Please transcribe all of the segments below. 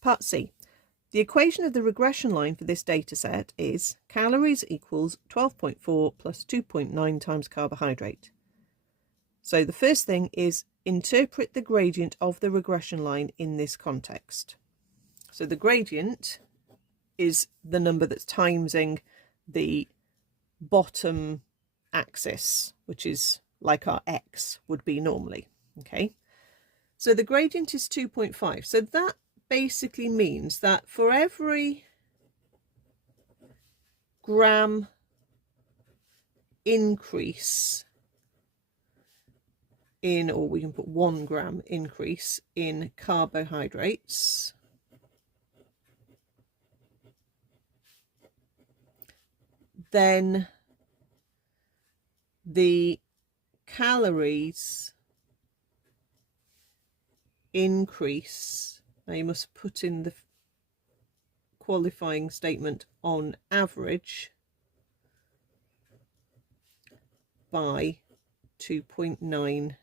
Part C. The equation of the regression line for this data set is calories equals 12.4 plus 2.9 times carbohydrate. So the first thing is interpret the gradient of the regression line in this context. So the gradient is the number that's timesing the bottom axis, which is like our x would be normally. Okay, so the gradient is 2.5. So that basically means that for every gram increase in, or we can put 1 gram increase in carbohydrates, then the calories increase. Now you must put in the qualifying statement on average by 2.9,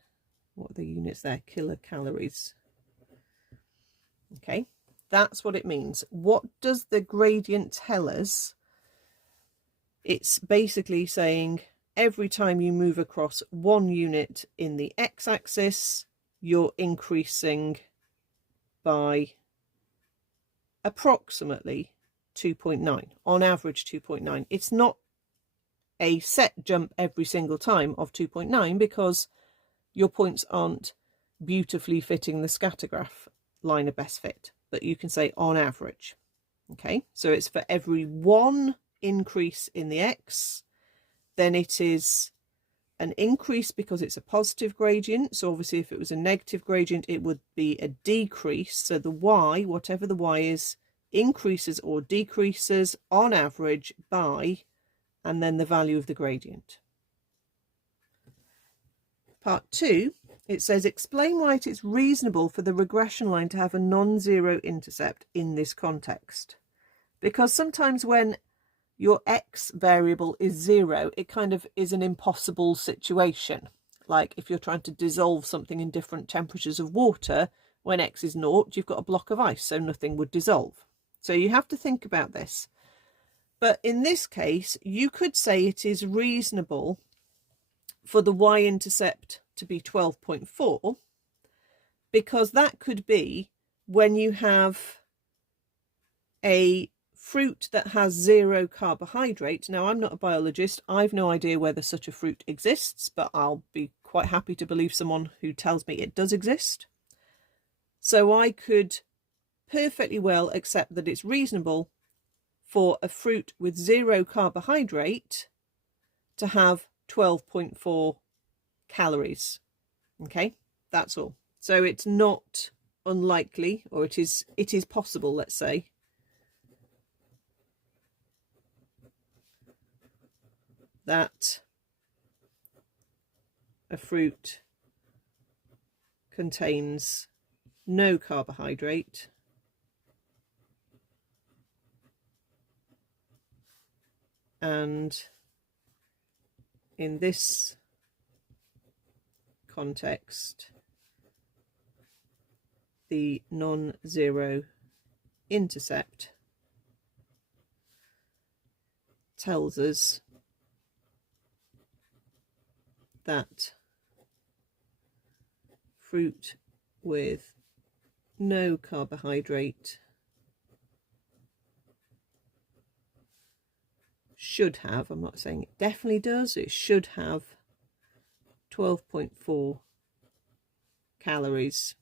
what are the units there, kilocalories. Okay, that's what it means. What does the gradient tell us? It's basically saying every time you move across 1 unit in the x-axis, you're increasing by approximately 2.9, on average 2.9. It's not a set jump every single time of 2.9 because your points aren't beautifully fitting the scatter graph line of best fit, but you can say on average. Okay, so it's for every 1 increase in the x, then it is an increase because it's a positive gradient. So obviously if it was a negative gradient, it would be a decrease. So the y, whatever the y is, increases or decreases on average by, and then the value of the gradient. Part 2, it says explain why it is reasonable for the regression line to have a non-zero intercept in this context. Because sometimes when your x variable is 0, it kind of is an impossible situation. Like if you're trying to dissolve something in different temperatures of water, when x is 0, you've got a block of ice, so nothing would dissolve. So you have to think about this. But in this case, you could say it is reasonable for the y-intercept to be 12.4, because that could be when you have a fruit that has 0 carbohydrate. Now, I'm not a biologist. I've no idea whether such a fruit exists, but I'll be quite happy to believe someone who tells me it does exist. So I could perfectly well accept that it's reasonable for a fruit with 0 carbohydrate to have 12.4 calories. Okay, that's all. So it's not unlikely, or it is possible, let's say, that a fruit contains no carbohydrate and in this context the non-zero intercept tells us that fruit with no carbohydrate should have, I'm not saying it definitely does, it should have 12.4 calories.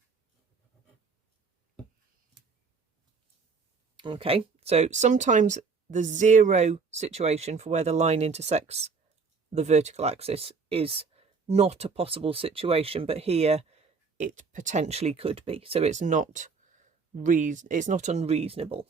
Okay, so sometimes the 0 situation for where the line intersects the vertical axis is not a possible situation, but here it potentially could be. So it's not unreasonable.